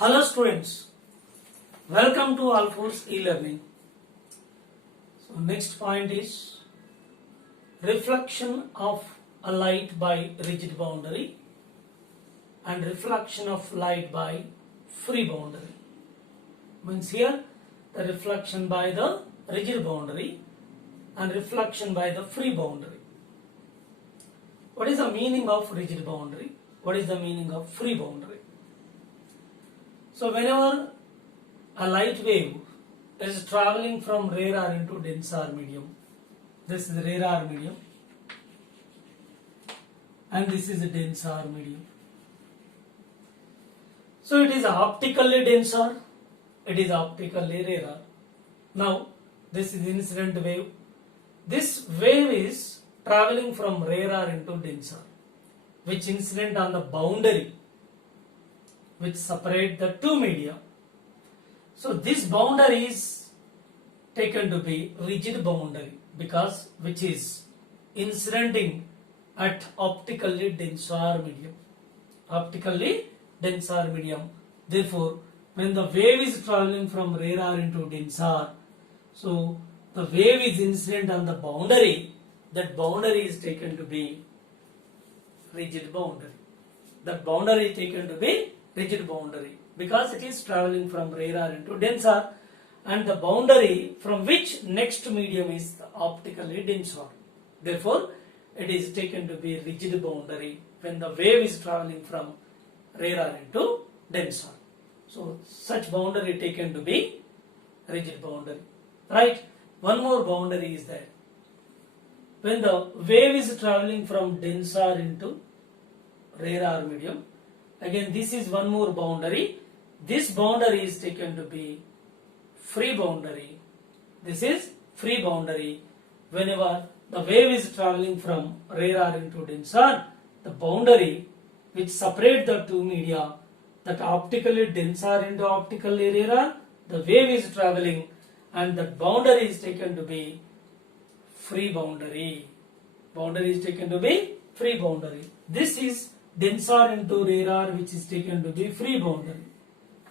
Hello students, welcome to Alforce e-learning. So next point is reflection of a light by rigid boundary and reflection of light by free boundary. Means here the reflection by the rigid boundary and reflection by the free boundary. What is the meaning of rigid boundary? What is the meaning of free boundary? So whenever a light wave is traveling from rarer into denser medium, this is rarer medium and this is a denser medium. So it is optically denser, it is optically rarer. Now this is incident wave. This wave is traveling from rarer into denser, which incident on the boundary which separate the two media. So this boundary is taken to be rigid boundary because which is incidenting at optically denser medium. Optically denser medium. Therefore, when the wave is traveling from rarer into denser, so the wave is incident on the boundary. That boundary is taken to be rigid boundary. That boundary is taken to be rigid boundary because it is traveling from rarer into denser, and the boundary from which next medium is the optically denser. Therefore, it is taken to be rigid boundary when the wave is traveling from rarer into denser. So, such boundary taken to be rigid boundary. Right? One more boundary is there. When the wave is traveling from denser into rarer medium, again this is one more boundary. This boundary is taken to be free boundary. This is free boundary. Whenever the wave is traveling from rarer into denser, the boundary which separate the two media, that optically denser into optically rarer, the wave is traveling and that boundary is taken to be free boundary. Boundary is taken to be free boundary. This is denser into rarer, which is taken to be free boundary.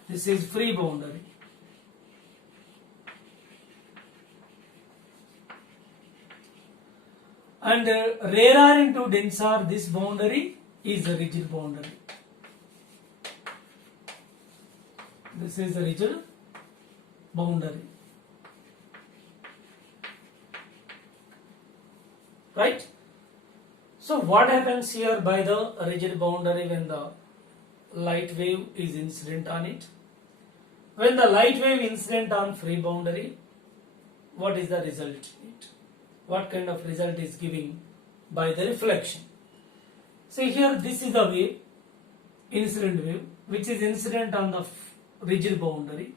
This is free boundary. And rarer into denser, this boundary is a rigid boundary. This is a rigid boundary. Right? So what happens here by the rigid boundary when the light wave is incident on it? When the light wave incident on free boundary, what is the result in it? What kind of result is giving by the reflection? See here, this is the wave, incident wave, which is incident on the rigid boundary.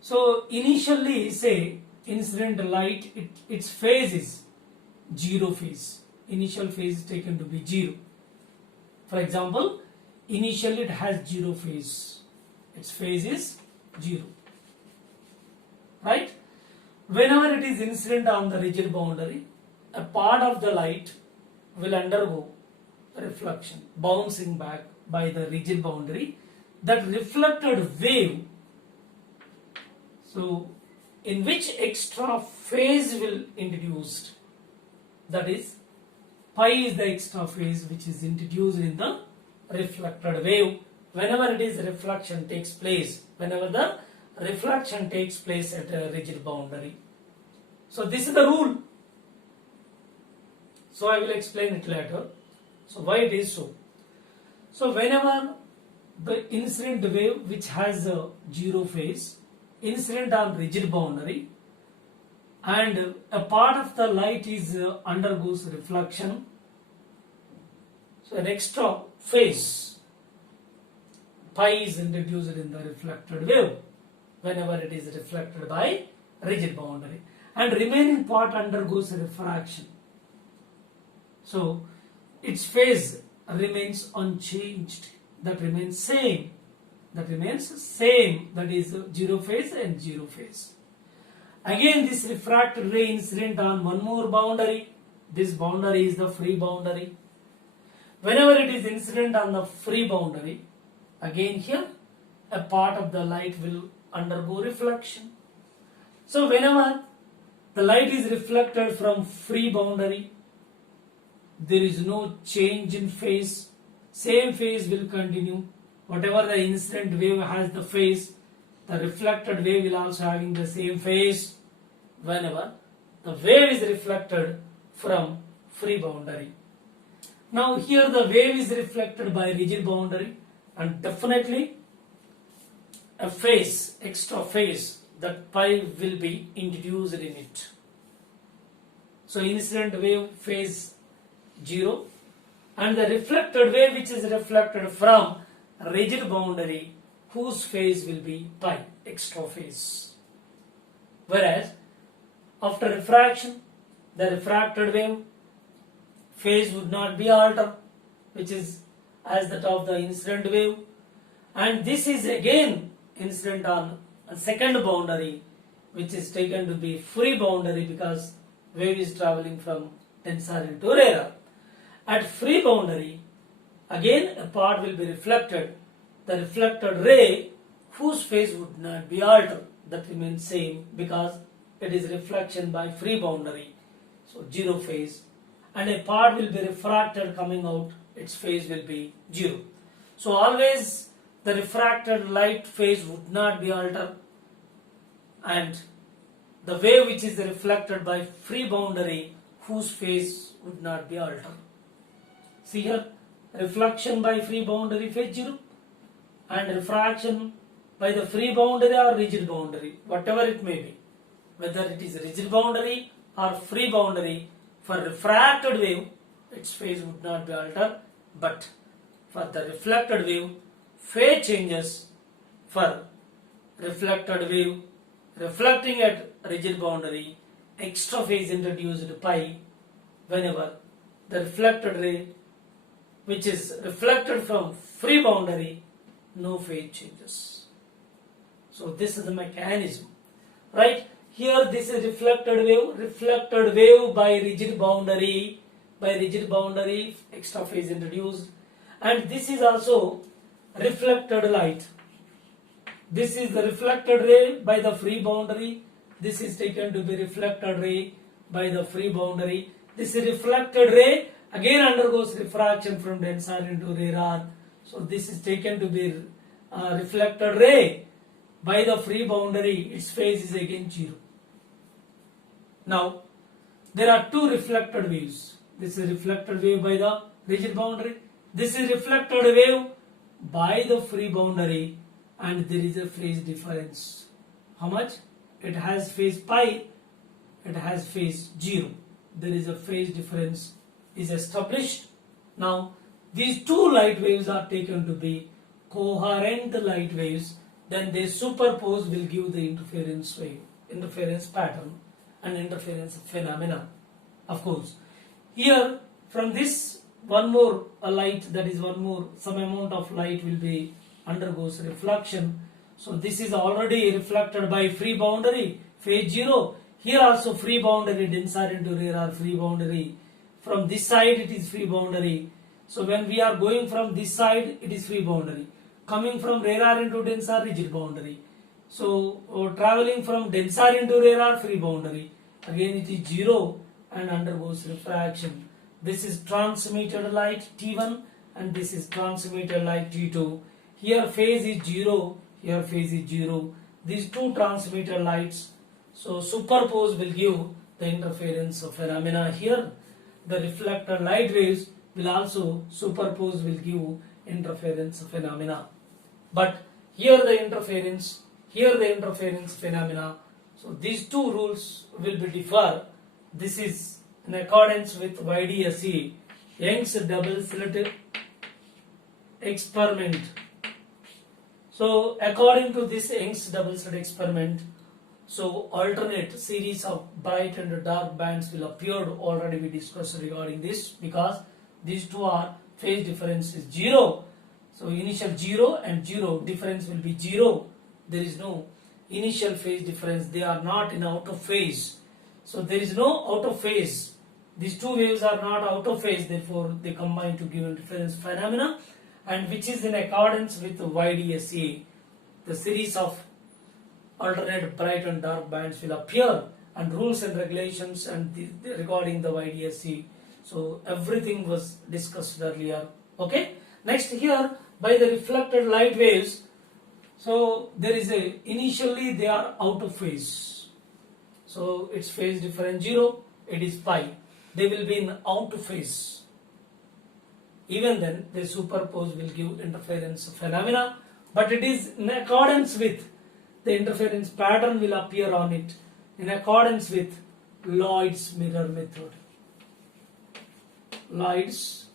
So initially say incident light, its phase is zero phase. Initial phase is taken to be 0. For example, initially it has 0 phase. Its phase is 0. Right? Whenever it is incident on the rigid boundary, a part of the light will undergo reflection, bouncing back by the rigid boundary. That reflected wave, so in which extra phase will introduced, that is pi is the extra phase which is introduced in the reflected wave whenever it is reflection takes place, whenever the reflection takes place at a rigid boundary. So this is the rule. So I will explain it later. So why it is so? So whenever the incident wave which has a 0 phase, incident on rigid boundary, and a part of the light is undergoes reflection, so an extra phase pi is introduced in the reflected wave whenever it is reflected by rigid boundary, and remaining part undergoes refraction, so its phase remains unchanged, that remains same, that is 0 phase and 0 phase. Again this refracted ray incident on one more boundary. This boundary is the free boundary. Whenever it is incident on the free boundary, again here a part of the light will undergo reflection. So whenever the light is reflected from free boundary, there is no change in phase. Same phase will continue. Whatever the incident wave has the phase, the reflected wave will also having the same phase whenever the wave is reflected from free boundary. Now here the wave is reflected by rigid boundary, and definitely a phase, extra phase, that pi will be introduced in it. So incident wave phase 0, and the reflected wave which is reflected from rigid boundary, whose phase will be pi, extra phase. Whereas after refraction, the refracted wave phase would not be altered, which is as that of the incident wave, and this is again incident on a second boundary, which is taken to be free boundary because wave is traveling from tensor into rarer. At free boundary, again a part will be reflected. The reflected ray, whose phase would not be altered, that remains same because it is reflection by free boundary, so 0 phase, and a part will be refracted coming out, its phase will be 0. So always the refracted light phase would not be altered, and the wave which is reflected by free boundary, whose phase would not be altered. See here, reflection by free boundary phase 0, and refraction by the free boundary or rigid boundary, whatever it may be, whether it is rigid boundary or free boundary, for refracted wave its phase would not be altered, but for the reflected wave phase changes. For reflected wave reflecting at rigid boundary, extra phase introduced pi whenever the reflected ray which is reflected from free boundary, no phase changes. So this is the mechanism, right? Here this is reflected wave by rigid boundary, extra phase introduced, and this is also reflected light. This is the reflected ray by the free boundary, this is taken to be reflected ray by the free boundary. This reflected ray again undergoes refraction from denser into rarer, so this is taken to be reflected ray by the free boundary, its phase is again 0. Now there are two reflected waves. This is reflected wave by the rigid boundary, this is reflected wave by the free boundary, and there is a phase difference. How much? It has phase pi, it has phase 0. There is a phase difference is established. Now these two light waves are taken to be coherent light waves, then they superpose will give the interference wave, interference pattern and interference phenomena. Of course, here from this one more light, that is one more some amount of light will be undergoes reflection. So this is already reflected by free boundary phase 0. Here also free boundary, denser into rarer free boundary. From this side it is free boundary. So when we are going from this side it is free boundary. Coming from rarer into denser, rigid boundary. So traveling from denser into rarer, free boundary. Again it is 0 and undergoes refraction. This is transmitted light T1 and this is transmitted light T2. Here phase is 0, here phase is 0. These two transmitted lights, so superpose will give the interference phenomena. Here the reflected light waves will also superpose will give interference phenomena. But here the interference phenomena. So these two rules will be differ. This is in accordance with YDSE, Young's double slit experiment. So according to this Young's double slit experiment, so alternate series of bright and dark bands will appear. Already we discussed regarding this, because these two are phase difference is 0. So initial 0 and 0 difference will be 0. There is no initial phase difference. They are not in out of phase. So there is no out of phase. These two waves are not out of phase. Therefore they combine to give interference phenomena, and which is in accordance with YDSE. the series of alternate bright and dark bands will appear, and rules and regulations and regarding the YDSC. So everything was discussed earlier. Okay. Next here, by the reflected light waves, so there is initially they are out of phase. So its phase difference 0, it is pi. They will be in out of phase. Even then, they superpose will give interference phenomena, but it is in accordance with the interference pattern will appear on it in accordance with Lloyd's mirror method. Lloyd's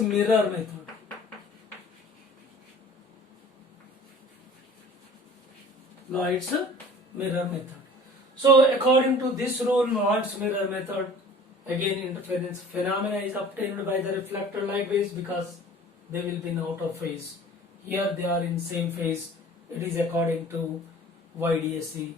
mirror method. Lloyd's mirror method. So according to this rule, Lloyd's mirror method, again interference phenomena is obtained by the reflected light waves because they will be in out of phase. Here they are in same phase. It is according to YDSC.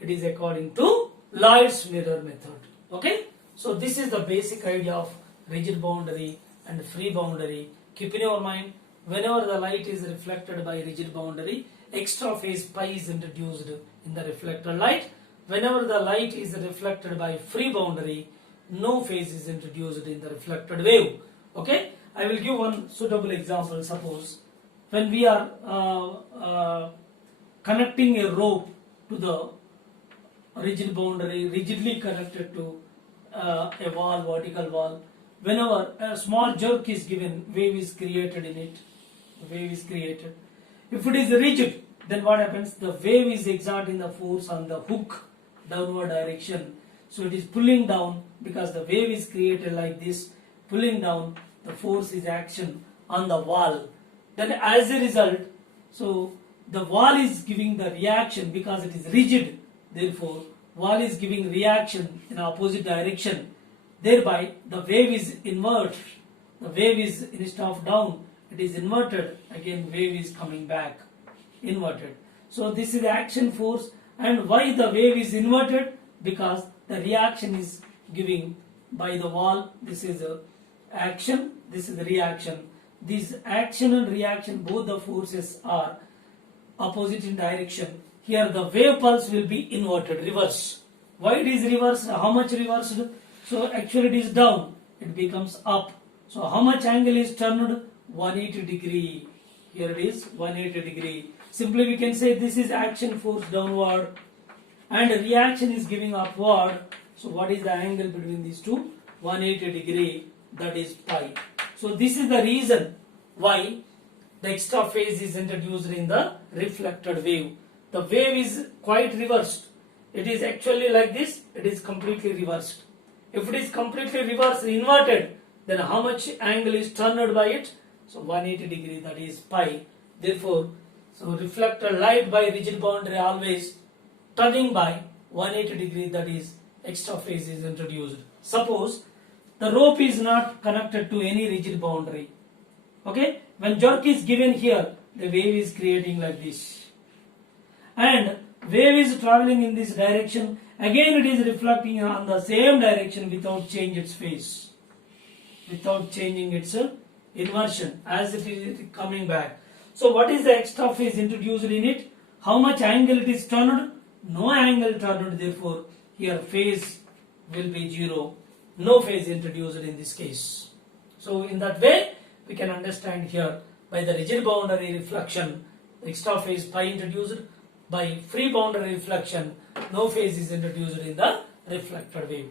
It is according to Lloyd's mirror method. Okay. So this is the basic idea of rigid boundary and free boundary. Keep in your mind, whenever the light is reflected by rigid boundary, extra phase pi is introduced in the reflected light. Whenever the light is reflected by free boundary, no phase is introduced in the reflected wave. Okay. I will give one suitable example. Suppose when we are connecting a rope to the rigid boundary, rigidly connected to a wall, vertical wall, whenever a small jerk is given, wave is created in it. Wave is created. If it is rigid, then what happens? The wave is exerting the force on the hook downward direction. So it is pulling down because the wave is created like this, pulling down. The force is action on the wall. Then as a result, so the wall is giving the reaction because it is rigid. Therefore, wall is giving reaction in opposite direction. Thereby, the wave is inverted. The wave is instead of down, it is inverted. Again, wave is coming back, inverted. So this is the action force. And why the wave is inverted? Because the reaction is giving by the wall. This is a action. This is the reaction. This action and reaction, both the forces are opposite in direction. Here the wave pulse will be inverted, reverse. Why it is reversed? How much reversed? So actually it is down. It becomes up. So how much angle is turned? 180 degree. Here it is 180 degree. Simply we can say this is action force downward and reaction is giving upward. So what is the angle between these two? 180 degree. That is pi. So this is the reason why the extra phase is introduced in the reflected wave. The wave is quite reversed. It is actually like this. It is completely reversed. If it is completely reversed, inverted, then how much angle is turned by it? So 180 degree, that is pi. Therefore, so reflected light by rigid boundary always turning by 180 degree, that is extra phase is introduced. Suppose the rope is not connected to any rigid boundary. Okay, when jerk is given here, the wave is creating like this. And wave is traveling in this direction. Again, it is reflecting on the same direction without changing its phase. Without changing its inversion as it is coming back. So what is the extra phase introduced in it? How much angle it is turned? No angle turned, therefore here phase will be 0. No phase introduced in this case. So in that way we can understand here by the rigid boundary reflection extra phase pi introduced, by free boundary reflection no phase is introduced in the reflected wave.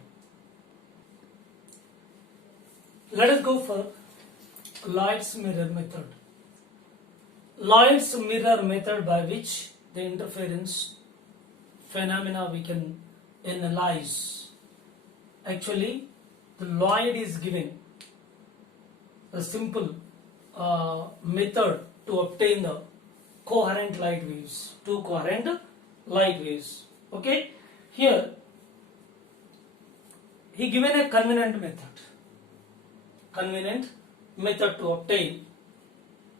Let us go for Lloyd's mirror method. Lloyd's mirror method, by which the interference phenomena we can analyze. Actually, the Lloyd is giving a simple method to obtain the coherent light waves, two coherent light waves. Okay, here he given a convenient method to obtain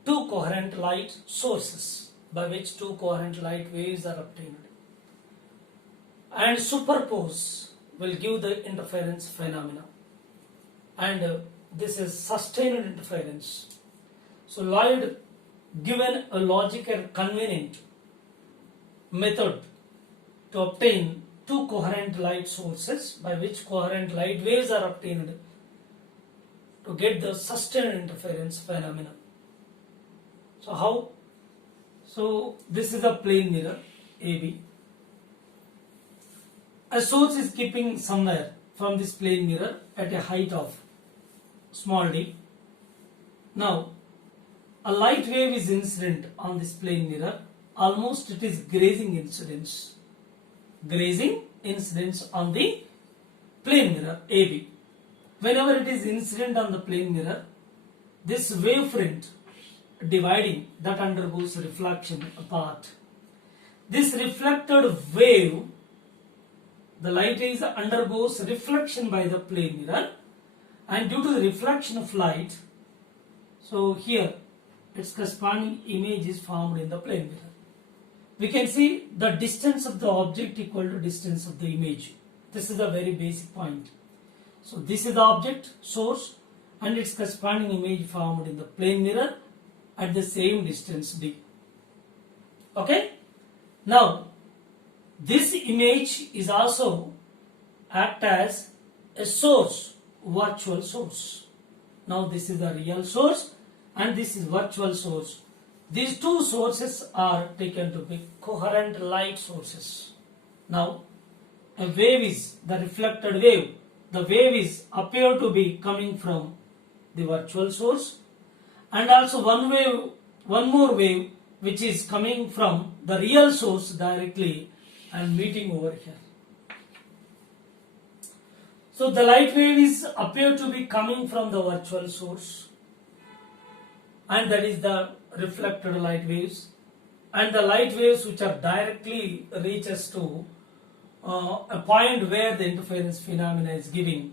two coherent light sources, by which two coherent light waves are obtained, and superpose will give the interference phenomena, and this is sustained interference. So Lloyd given a logic and convenient method to obtain two coherent light sources by which coherent light waves are obtained to get the sustained interference phenomena. So how? So this is a plane mirror AB. A source is keeping somewhere from this plane mirror at a height of small d. Now a light wave is incident on this plane mirror. Almost it is grazing incidence on the plane mirror AB. Whenever it is incident on the plane mirror, this wavefront dividing that undergoes reflection apart. This reflected wave, the light is undergoes reflection by the plane mirror, and due to the reflection of light, so here its corresponding image is formed in the plane mirror. We can see the distance of the object equal to distance of the image. This is a very basic point. So this is the object source and its corresponding image formed in the plane mirror at the same distance d. Okay? Now this image is also act as a source, virtual source. Now this is the real source and this is virtual source. These two sources are taken to be coherent light sources. Now a wave is the reflected wave. The wave is appear to be coming from the virtual source, and also one more wave which is coming from the real source directly and meeting over here. So the light wave is appear to be coming from the virtual source, and that is the reflected light waves, and the light waves which are directly reaches to a point where the interference phenomena is giving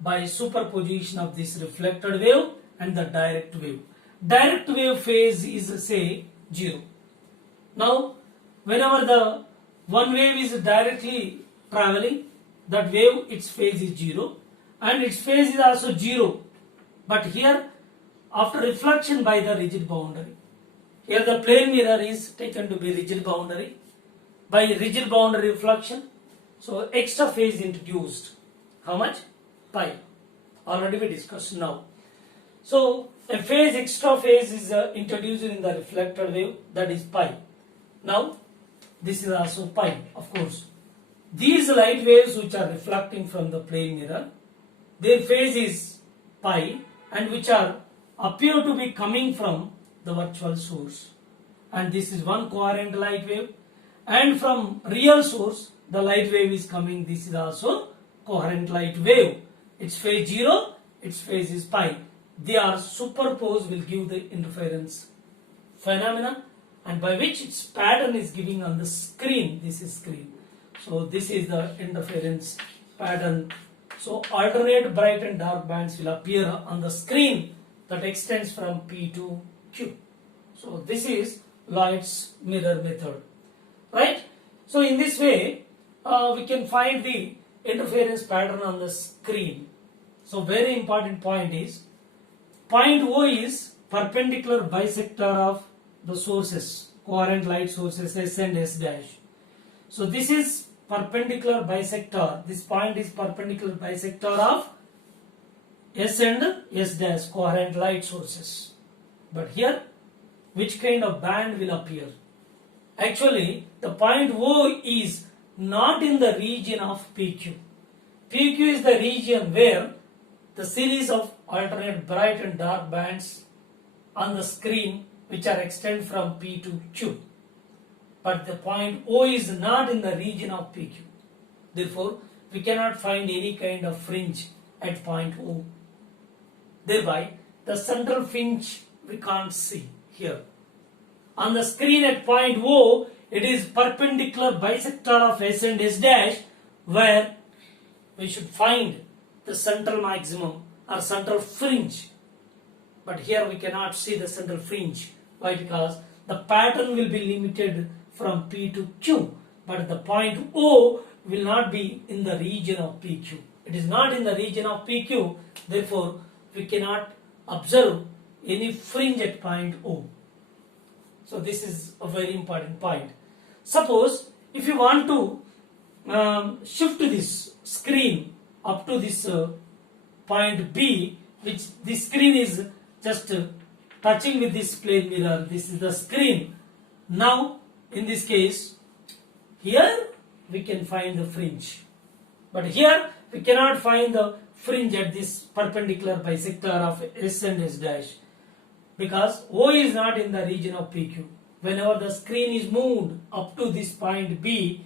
by superposition of this reflected wave and the direct wave. Direct wave phase is say 0. Now whenever the one wave is directly traveling, that wave its phase is 0 and its phase is also 0, but here after reflection by the rigid boundary, here the plane mirror is taken to be rigid boundary. By rigid boundary reflection, so extra phase introduced. How much? Pi. Already we discussed now. So a phase, extra phase is introduced in the reflected wave, that is pi. Now this is also pi, of course. These light waves which are reflecting from the plane mirror, their phase is pi, and which are appear to be coming from the virtual source. And this is one coherent light wave, and from real source the light wave is coming. This is also coherent light wave. Its phase 0, its phase is pi. They are superposed, will give the interference phenomena, and by which its pattern is giving on the screen. This is screen. So this is the interference pattern. So alternate bright and dark bands will appear on the screen that extends from P to Q. So this is Lloyd's mirror method, right? So in this way we can find the interference pattern on the screen. So very important point is, point O is perpendicular bisector of the sources, coherent light sources S and S dash. So this is perpendicular bisector. This point is perpendicular bisector of S and S dash, coherent light sources. But here, which kind of band will appear? Actually, the point O is not in the region of PQ. PQ is the region where the series of alternate bright and dark bands on the screen which are extend from P to Q. But the point O is not in the region of PQ. Therefore, we cannot find any kind of fringe at point O. Thereby, the central fringe we can't see here. On the screen at point O, it is perpendicular bisector of S and S dash, where we should find the central maximum or central fringe. But here we cannot see the central fringe. Why? Because the pattern will be limited from P to Q, but the point O will not be in the region of PQ. It is not in the region of PQ, therefore we cannot observe any fringe at point O. So this is a very important point. Suppose if you want to shift this screen up to this point B, which the screen is just touching with this plane mirror, this is the screen. Now in this case, here we can find the fringe, but here we cannot find the fringe at this perpendicular bisector of S and S dash, because O is not in the region of PQ. Whenever the screen is moved up to this point B,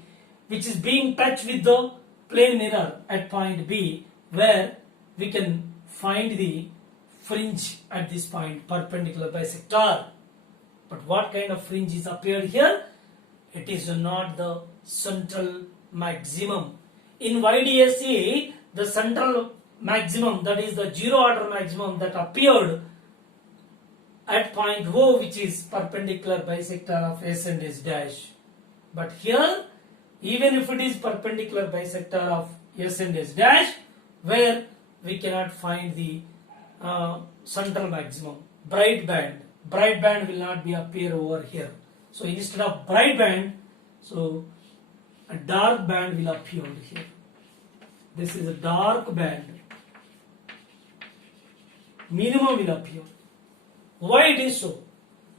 which is being touched with the plane mirror at point B, where we can find the fringe at this point, perpendicular bisector. But what kind of fringe is appeared here? It is not the central maximum. In YDSE, the central maximum, that is the zero order maximum that appeared at point O, which is perpendicular bisector of S and S dash. But here, even if it is perpendicular bisector of S and S dash, where we cannot find the central maximum, bright band will not be appear over here. So instead of bright band, so a dark band will appear here. This is a dark band. Minimum will appear. Why it is so?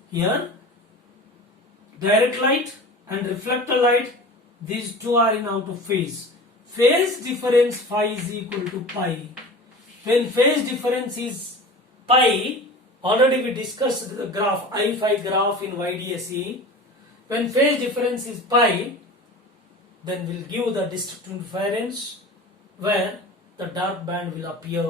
Here, direct light and reflector light, these two are in out of phase. Phase difference phi is equal to pi. When phase difference is pi, already we discussed the graph, I phi graph in YDSE. When phase difference is pi, then we'll give the district interference where the dark band will appear.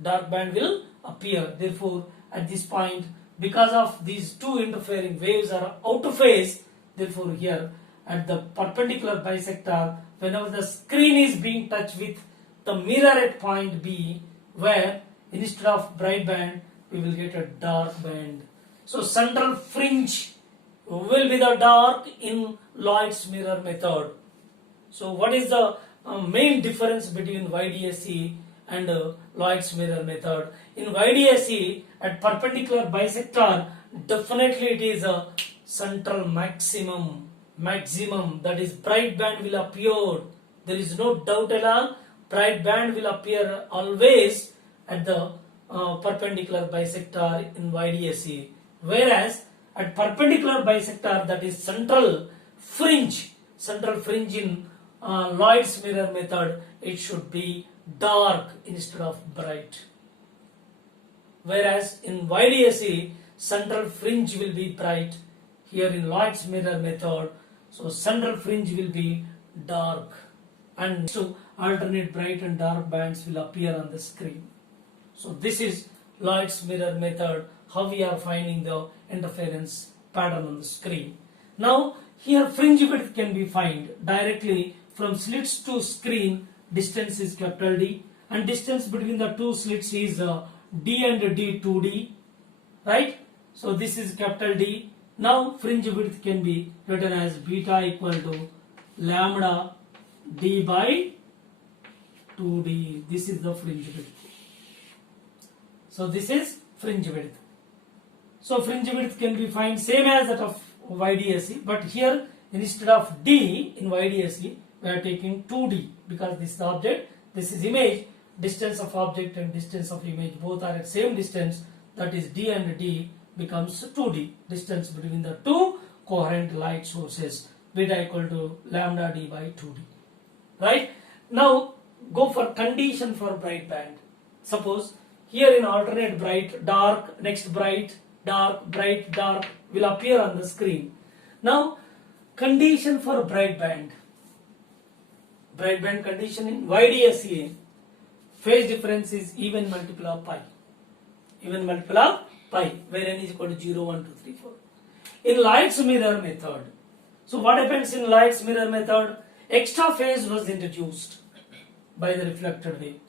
Dark band will appear. Therefore, at this point, because of these two interfering waves are out of phase, therefore here at the perpendicular bisector, whenever the screen is being touched with the mirror at point B, where instead of bright band, we will get a dark band. So central fringe will be the dark in Lloyd's mirror method. So what is the main difference between YDSE and Lloyd's mirror method? In YDSE, at perpendicular bisector, definitely it is a central maximum, that is bright band will appear. There is no doubt at all, bright band will appear always at the perpendicular bisector in YDSE. Whereas at perpendicular bisector, that is central fringe in Lloyd's mirror method, it should be dark instead of bright. Whereas in YDSE, central fringe will be bright. Here in Lloyd's mirror method, so central fringe will be dark, and so alternate bright and dark bands will appear on the screen. So this is Lloyd's mirror method, how we are finding the interference pattern on the screen. Now here fringe width can be found directly from slits to screen. Distance is capital D, and distance between the two slits is D and D 2D, right? So this is capital D. Now fringe width can be written as beta equal to lambda D by 2D. This is the fringe width. So this is fringe width. So fringe width can be found same as that of YDSE, but here instead of D in YDSE, we are taking 2D because this is the object, this is image. Distance of object and distance of image both are at same distance, that is D and D becomes 2D, distance between the two coherent light sources, beta equal to lambda D by 2D. Right? Now go for condition for bright band. Suppose here in alternate bright, dark, next bright, dark, bright, dark will appear on the screen. Now condition for bright band. Bright band condition in YDSE, phase difference is even multiple of pi. Even multiple of pi, where n is equal to 0, 1, 2, 3, 4. In Lloyd's mirror method, so what happens in Lloyd's mirror method? Extra phase was introduced by the reflected wave.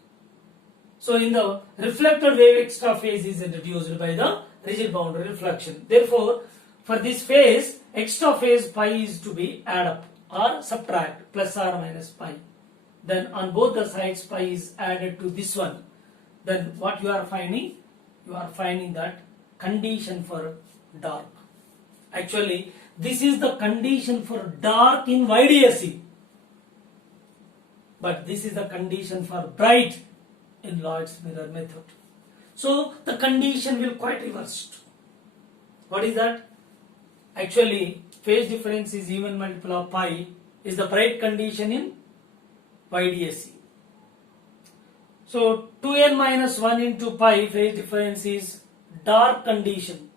So in the reflected wave, extra phase is introduced by the rigid boundary reflection. Therefore, for this phase, extra phase pi is to be add up or subtract, plus or minus pi. Then on both the sides pi is added to this one. Then what you are finding? You are finding that condition for dark. Actually, this is the condition for dark in YDSE, but this is the condition for bright in Lloyd's mirror method. So the condition will quite reversed. What is that? Actually, phase difference is even multiple of pi is the bright condition in YDSE. So 2n minus 1 into pi phase difference is dark condition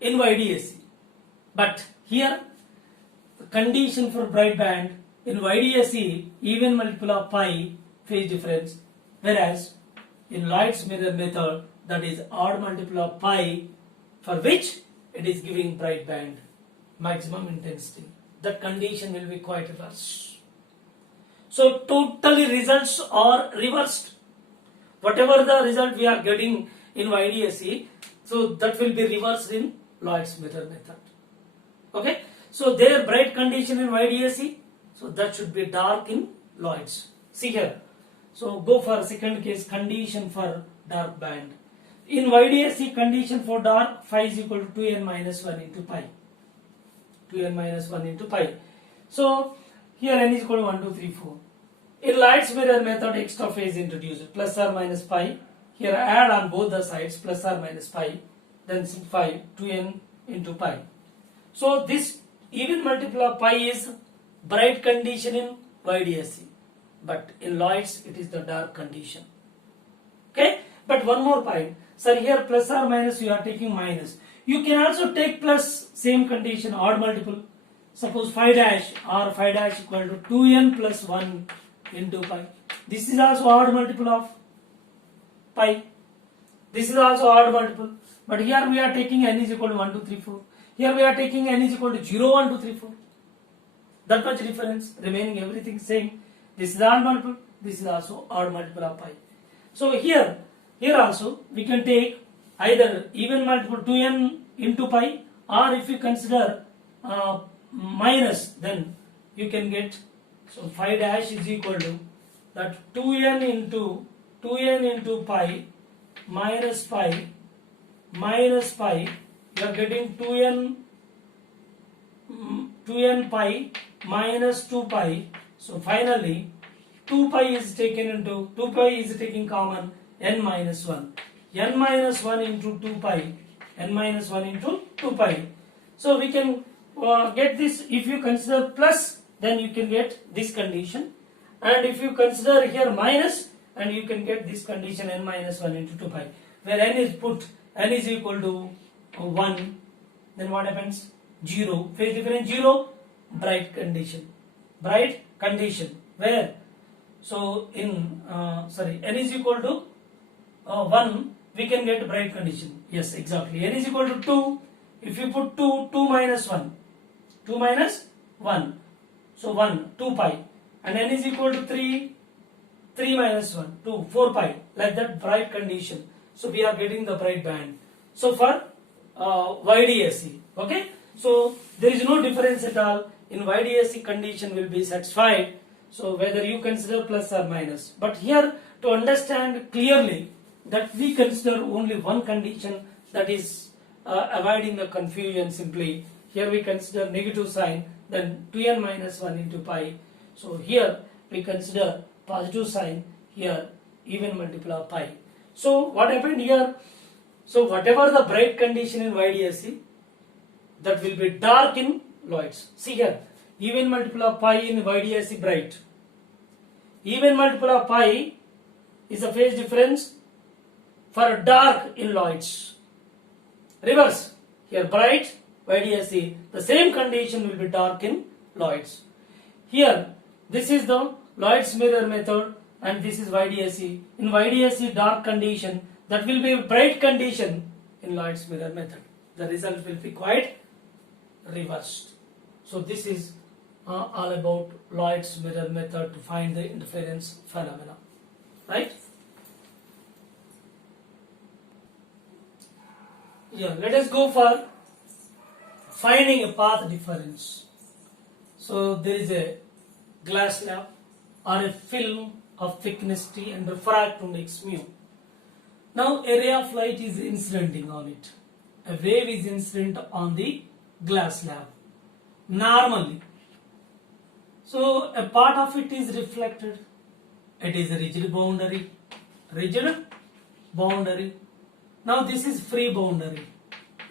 in YDSE. But here the condition for bright band in YDSE even multiple of pi phase difference, whereas in Lloyd's mirror method that is odd multiple of pi, for which it is giving bright band maximum intensity. That condition will be quite reversed. So totally results are reversed. Whatever the result we are getting in YDSE, so that will be reversed in Lloyd's mirror method. Okay, so their bright condition in YDSE, so that should be dark in Lloyd's. See here. So go for second case, condition for dark band. In YDSE condition for dark, phi is equal to 2n minus 1 into pi. 2n minus 1 into pi. So here n is equal to 1, 2, 3, 4. In Lloyd's mirror method, extra phase introduced, plus or minus pi. Here add on both the sides, plus or minus pi. Then simplify 2n into pi. So this even multiple of pi is bright condition in YDSE, but in Lloyd's it is the dark condition. Okay, but one more point. Sir, here plus or minus you are taking minus. You can also take plus, same condition, odd multiple. Suppose phi dash or phi dash equal to 2n plus 1 into pi. This is also odd multiple of pi. This is also odd multiple. But here we are taking n is equal to 1, 2, 3, 4. Here we are taking n is equal to 0, 1, 2, 3, 4. That much difference, remaining everything same. This is odd multiple, this is also odd multiple of pi. So here also we can take either even multiple 2n into pi, or if you consider minus, then you can get, so phi dash is equal to that 2n into pi minus pi, you are getting 2n pi minus 2 pi. So finally 2 pi is taking common, n minus 1. n minus 1 into 2 pi, n minus 1 into 2 pi. So we can get this. If you consider plus, then you can get this condition, and if you consider here minus, and you can get this condition, n minus 1 into 2 pi, where n is put, n is equal to 1, then what happens? 0, phase difference 0, bright condition, where, so in n is equal to 1, we can get bright condition. Yes, exactly. N is equal to 2. If you put 2 minus 1, so 1, 2 pi, and n is equal to 3 minus 1, 2, 4 pi, like that bright condition. So we are getting the bright band. So for YDSE, okay, so there is no difference at all. In YDSE condition will be satisfied. So whether you consider plus or minus, but here to understand clearly that we consider only one condition, that is avoiding the confusion simply. Here we consider negative sign, then 2n minus 1 into pi. So here we consider positive sign, here even multiple of pi. So what happened here? So whatever the bright condition in YDSE, that will be dark in Lloyd's. See here, even multiple of pi in YDSE bright. Even multiple of pi is a phase difference for dark in Lloyd's. Reverse, here bright, YDSE, the same condition will be dark in Lloyd's. Here, this is the Lloyd's mirror method and this is YDSE. In YDSE dark condition, that will be bright condition in Lloyd's mirror method. The result will be quite reversed. So this is all about Lloyd's mirror method to find the interference phenomena, right? Yeah, let us go for finding a path difference. So there is a glass slab or a film of thickness T and refractive index mu. Now a ray of light is incidenting on it. A wave is incident on the glass slab normally. So a part of it is reflected. It is a rigid boundary. Rigid boundary. Now this is free boundary.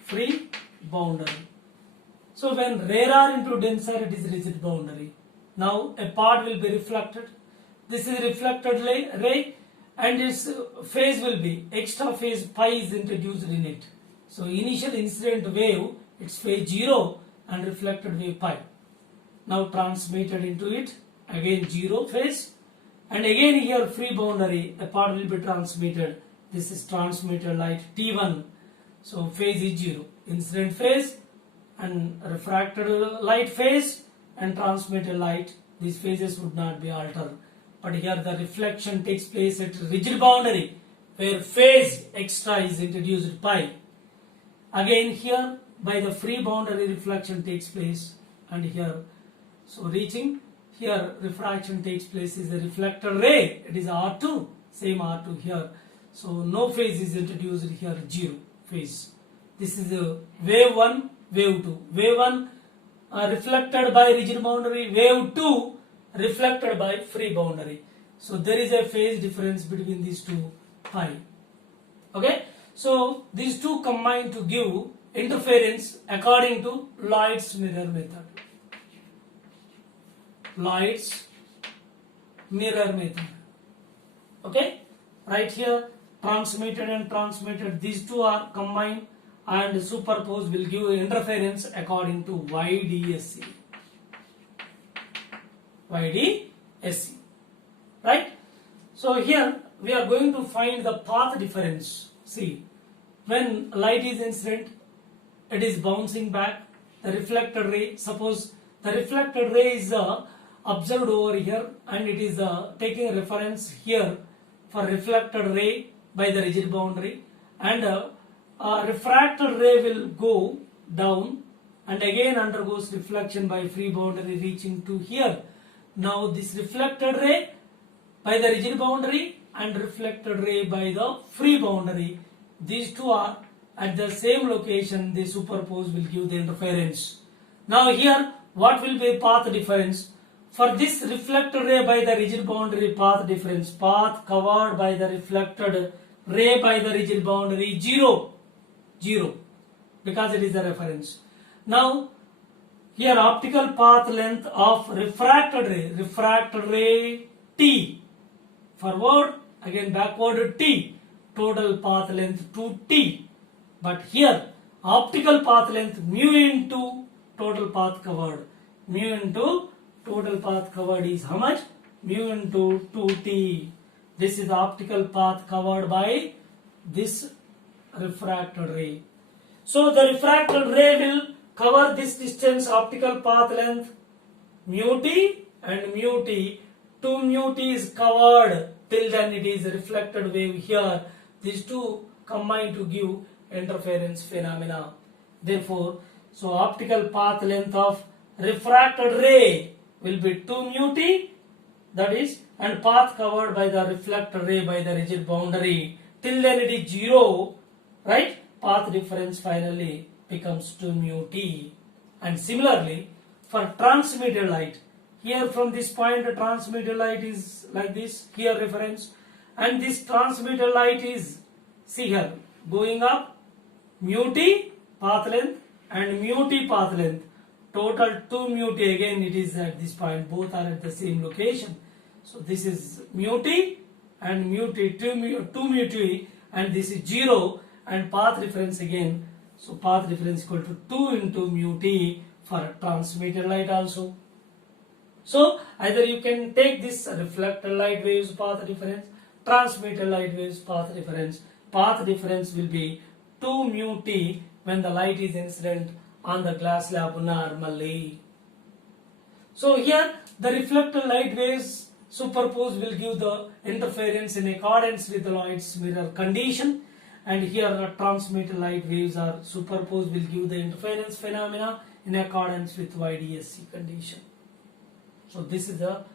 Free boundary. So when rarer into denser, it is rigid boundary. Now a part will be reflected. This is reflected ray and its phase will be extra phase pi is introduced in it. So initial incident wave, its phase 0 and reflected wave pi. Now transmitted into it, again 0 phase, and again here free boundary, a part will be transmitted. This is transmitted light T1. So phase is 0. Incident phase and refracted light phase and transmitted light, these phases would not be altered. But here the reflection takes place at rigid boundary where phase extra is introduced pi. Again here by the free boundary reflection takes place, and here so reaching here refraction takes place is the reflector ray, it is R2, same R2 here. So no phase is introduced here, 0 phase. This is a wave 1, wave 2. Wave 1 reflected by rigid boundary, wave 2 reflected by free boundary. So there is a phase difference between these two pi. Okay, so these two combine to give interference according to Lloyd's mirror method. Lloyd's mirror method. Okay, right here transmitted and transmitted, these two are combined and superposed will give interference according to YDSC. YDSC, right? So here we are going to find the path difference. See, when light is incident, it is bouncing back. The reflected ray, suppose the reflected ray is observed over here and it is taking a reference here for reflected ray by the rigid boundary, and refracted ray will go down and again undergoes reflection by free boundary reaching to here. Now this reflected ray by the rigid boundary and reflected ray by the free boundary, these two are at the same location, they superpose will give the interference. Now here what will be path difference? For this reflected ray by the rigid boundary, path difference, path covered by the reflected ray by the rigid boundary 0, because it is the reference. Now here optical path length of refracted ray T, forward again backward T, total path length 2T, but here optical path length mu into total path covered, mu into total path covered is how much? Mu into 2T. This is the optical path covered by this refracted ray. So the refracted ray will cover this distance, optical path length mu T and mu T. 2 mu T is covered, till then it is a reflected wave here. These two combine to give interference phenomena. Therefore, so optical path length of refracted ray will be 2 mu T, that is, and path covered by the reflected ray by the rigid boundary. Till then it is 0, right? Path difference finally becomes 2 mu T. And similarly, for transmitted light, here from this point the transmitted light is like this, here reference, and this transmitted light is, see here, going up, mu T path length and mu T path length, total 2 mu T, again it is at this point, both are at the same location. So this is mu T and mu T, 2 mu T, and this is 0, and path difference again, so path difference equal to 2 into mu T for transmitted light also. So either you can take this reflected light waves path difference, transmitted light waves path difference. Path difference will be 2 mu T when the light is incident on the glass slab normally. So here the reflected light waves superposed will give the interference in accordance with the Lloyd's mirror condition, and here the transmitted light waves are superposed will give the interference phenomena in accordance with YDSC condition. So this is a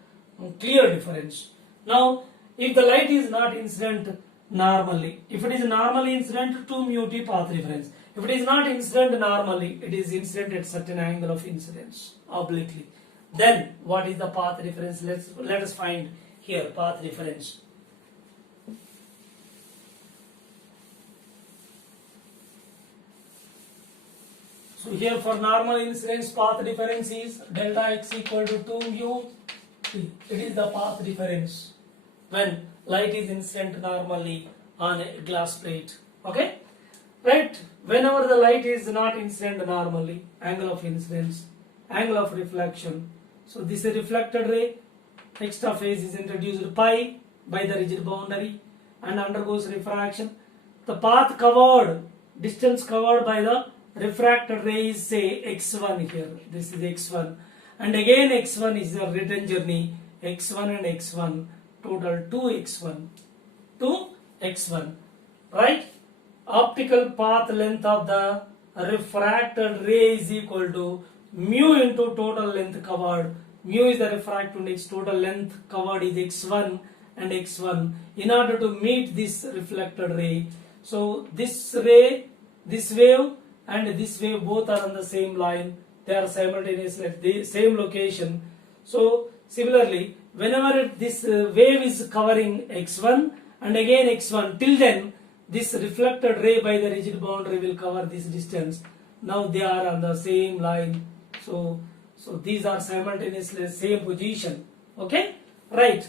clear difference. Now if the light is not incident normally, if it is normally incident, 2 mu T path difference. If If it is not incident normally, it is incident at certain angle of incidence obliquely. Then what is the path difference? Let us find here path difference. So here for normal incidence, path difference is delta x equal to 2 mu t. It is the path difference when light is incident normally on a glass plate. Okay, right? Whenever the light is not incident normally, angle of incidence, angle of reflection. So this is a reflected ray. Extra phase is introduced pi by the rigid boundary and undergoes refraction. The path covered, distance covered by the refracted ray is say x1 here. This is x1, and again x1 is the return journey. X1 and x1 total 2x1, 2x1, right? Optical path length of the refracted ray is equal to mu into total length covered. Mu is the refractive index, total length covered is x1 and x1 in order to meet this reflected ray. So this ray, this wave and this wave both are on the same line. They are simultaneously at the same location. So similarly, whenever this wave is covering x1 and again x1, till then this reflected ray by the rigid boundary will cover this distance. Now they are on the same line. So these are simultaneously same position. Okay, right?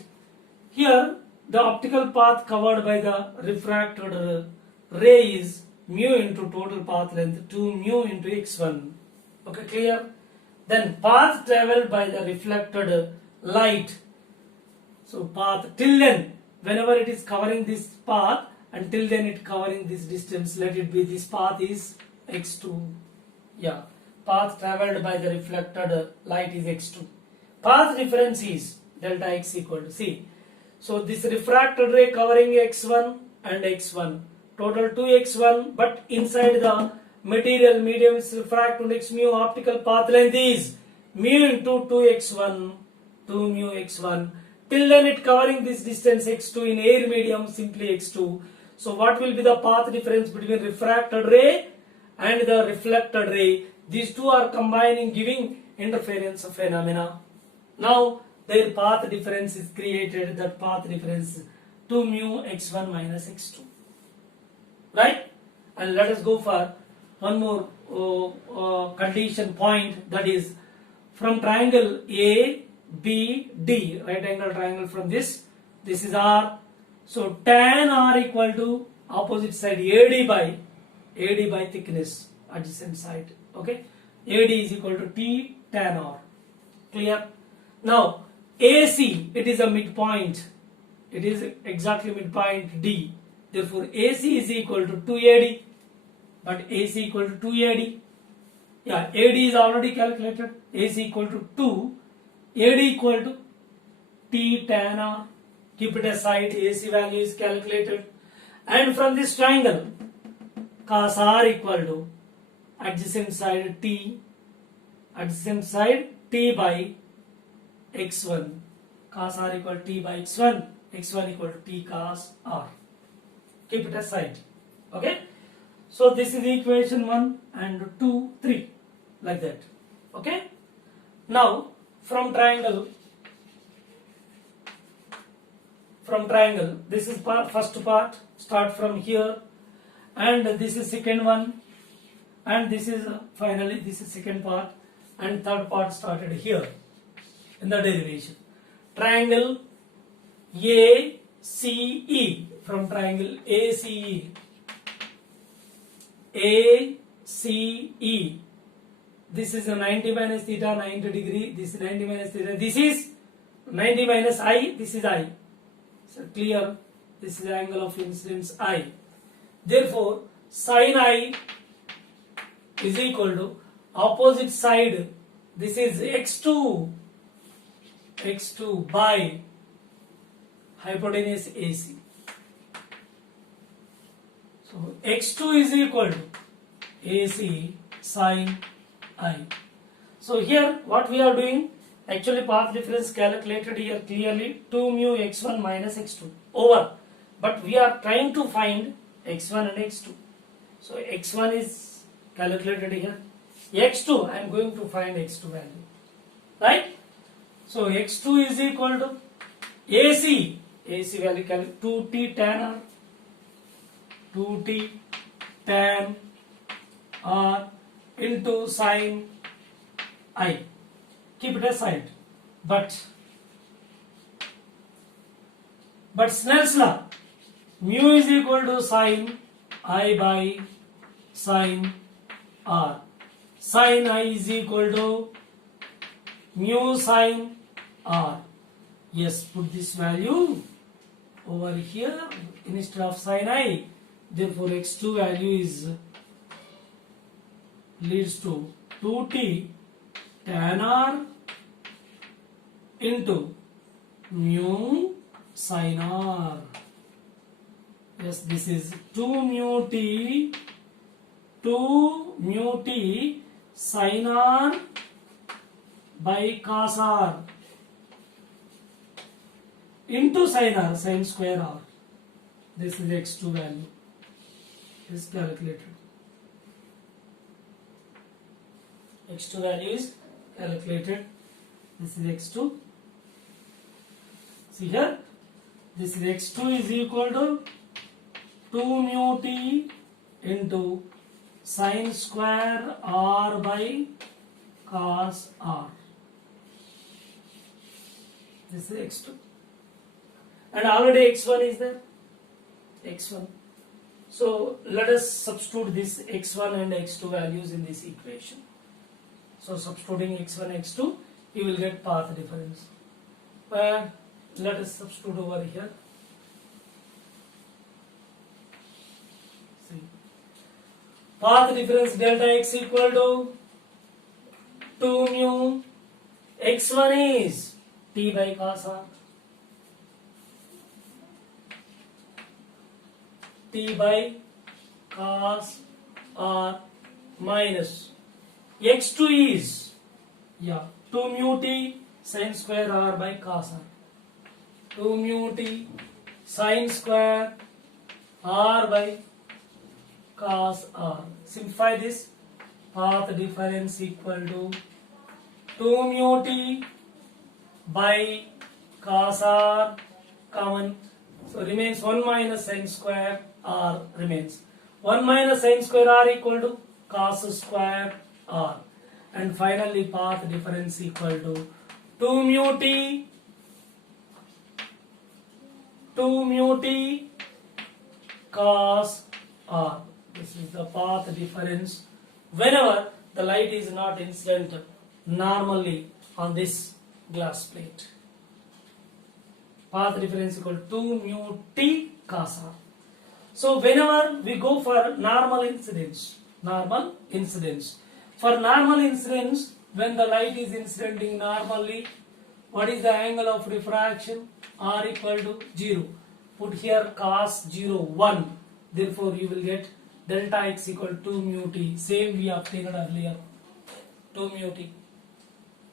Here the optical path covered by the refracted ray is mu into total path length 2 mu into x1. Okay, clear? Then path traveled by the reflected light. So path till then, whenever it is covering this path, until then it covering this distance, let it be this path is x2. Yeah, path traveled by the reflected light is x2. Path difference is delta x equal to c. So this refracted ray covering x1 and x1, total 2x1, but inside the material medium is refractive index mu, optical path length is mu into 2x1, 2 mu x1. Till then it covering this distance x2, in air medium simply x2. So what will be the path difference between refracted ray and the reflected ray? These two are combining, giving interference phenomena. Now their path difference is created, that path difference 2 mu x1 minus x2. Right? And let us go for one more condition point, that is from triangle ABD, right angle triangle from this is R. So tan R equal to opposite side AD by thickness, adjacent side. Okay, AD is equal to T tan R. Clear? Now AC, it is a midpoint. It is exactly midpoint D. Therefore AC is equal to 2AD. But AC equal to 2AD. Yeah, AD is already calculated. AC equal to 2. AD equal to T tan R. Keep it aside. AC value is calculated. And from this triangle, cos R equal to adjacent side T by x1. Cos R equal to T by x1. x1 equal to T cos R. Keep it aside. Okay. So this is equation 1 and 2, 3, like that. Okay. Now from triangle, this is first part, start from here, and this is second one, and this is finally this is second part, and third part started here in the derivation. Triangle ACE, from triangle ACE. This is a 90 minus theta, 90 degree. This is 90 minus theta. This is 90 minus I. This is I. So clear. This is the angle of incidence I. Therefore, sin I is equal to opposite side. This is x2 by hypotenuse AC. So x2 is equal to AC sin I. So here what we are doing, actually path difference calculated here clearly 2 mu x1 minus x2 but we are trying to find x1 and x2. So x1 is calculated here. X2, I am going to find X2 value, right? So X2 is equal to AC value 2t tan R, 2t tan R into sin I. Keep it aside. But Snell's law, mu is equal to sin I by sin R. Sin I is equal to mu sin R. Yes, put this value over here instead of sin I. Therefore, X2 value leads to 2t tan R into mu sin R. Yes, this is 2 mu t sin R by cos R into sin R, sin square R. This is X2 value is calculated. X2 value is calculated. This is X2. See here, this is X2 is equal to 2 mu t into sin square R by cos R. This is X2. And already X1 is there. X1. So let us substitute this X1 and X2 values in this equation. So substituting X1, X2, you will get path difference. Let us substitute over here. See, path difference delta x equal to 2 mu. X1 is t by cos R. T by cos R minus X2 is 2 mu t sin square R by cos R. 2 mu t sin square R by cos R. Simplify this. Path difference equal to 2 mu t by cos R common. So remains 1 minus sin square R remains. 1 minus sin square R equal to cos square R. And finally path difference equal to 2 mu t cos R. This is the path difference whenever the light is not incident normally on this glass plate. Path difference equal to 2 mu t cos R. So whenever we go for normal incidence, for normal incidence, when the light is incidenting normally, what is the angle of refraction? R equal to 0. Put here cos 0, 1. Therefore you will get delta x equal to 2 mu t. Same we obtained earlier. 2 mu t.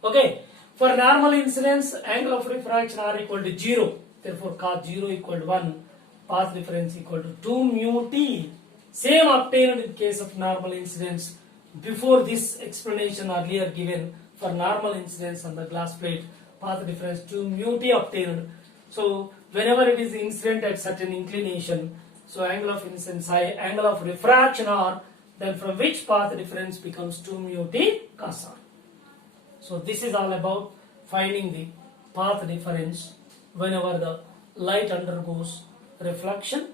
Okay. For normal incidence, angle of refraction R equal to 0. Therefore cos 0 equal to 1. Path difference equal to 2 mu t. Same obtained in case of normal incidence. Before this explanation earlier given for normal incidence on the glass plate, path difference 2 mu t obtained. So whenever it is incident at certain inclination, so angle of incidence I, angle of refraction R, then from which path difference becomes 2 mu t cos R. So this is all about finding the path difference whenever the light undergoes reflection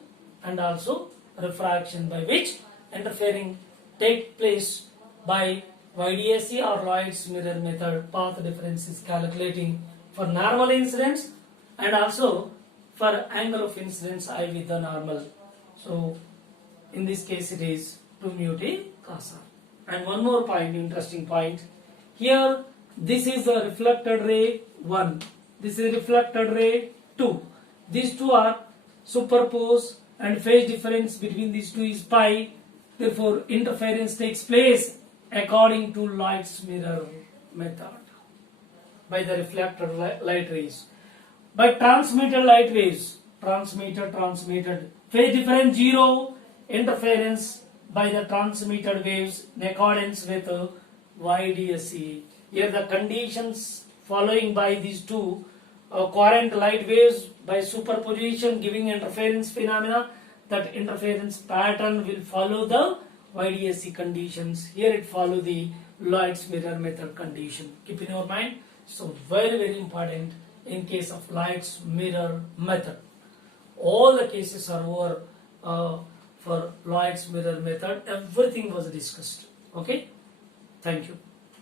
and also refraction, by which interfering take place by YDSC or Lloyd's mirror method. Path difference is calculating for normal incidence and also for angle of incidence I with the normal. So in this case it is 2 mu t cos R. And one more point, interesting point. Here this is the reflected ray 1. This is reflected ray 2. These two are superposed and phase difference between these two is pi. Therefore interference takes place according to Lloyd's mirror method by the reflected light rays. By transmitted light rays, transmitted, phase difference 0, interference by the transmitted waves in accordance with YDSE. Here the conditions following by these two coherent light waves by superposition giving interference phenomena, that interference pattern will follow the YDSE conditions. Here it follow the Lloyd's mirror method condition. Keep in your mind. So very important in case of Lloyd's mirror method. All the cases are over for Lloyd's mirror method. Everything was discussed. Okay. Thank you.